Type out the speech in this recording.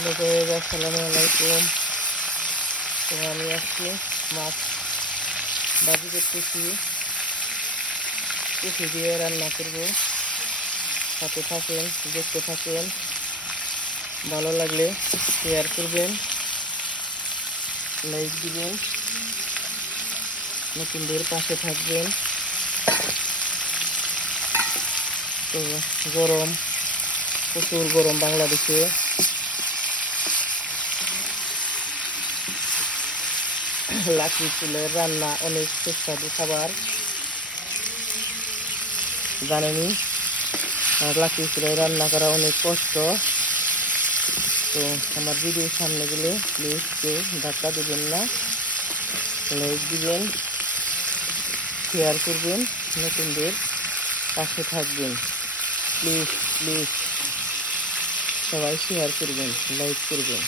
আসসালামু আলাইকুম। তো আমি আজকে মাছ ভাজি করতেছি, কচু দিয়ে রান্না করব। সাথে থাকেন, দেখতে থাকেন। ভালো লাগলে শেয়ার করবেন, লাইক দিবেন, নতুনদের পাশে থাকবেন। তো গরম, প্রচুর গরম বাংলাদেশে। লাকড়ি চুলের রান্না অনেক সুস্বাদু খাবার, জানেনি? আর লাকড়ি চুলায় রান্না করা অনেক কষ্ট। তো আমার ভিডিওর সামনে গেলে প্লিজ কেউ ধাক্কা দেবেন না, লাইক দিবেন, শেয়ার করবেন, নতুনদের পাশে থাকবেন। প্লিজ প্লিজ সবাই শেয়ার করবেন, লাইক করবেন।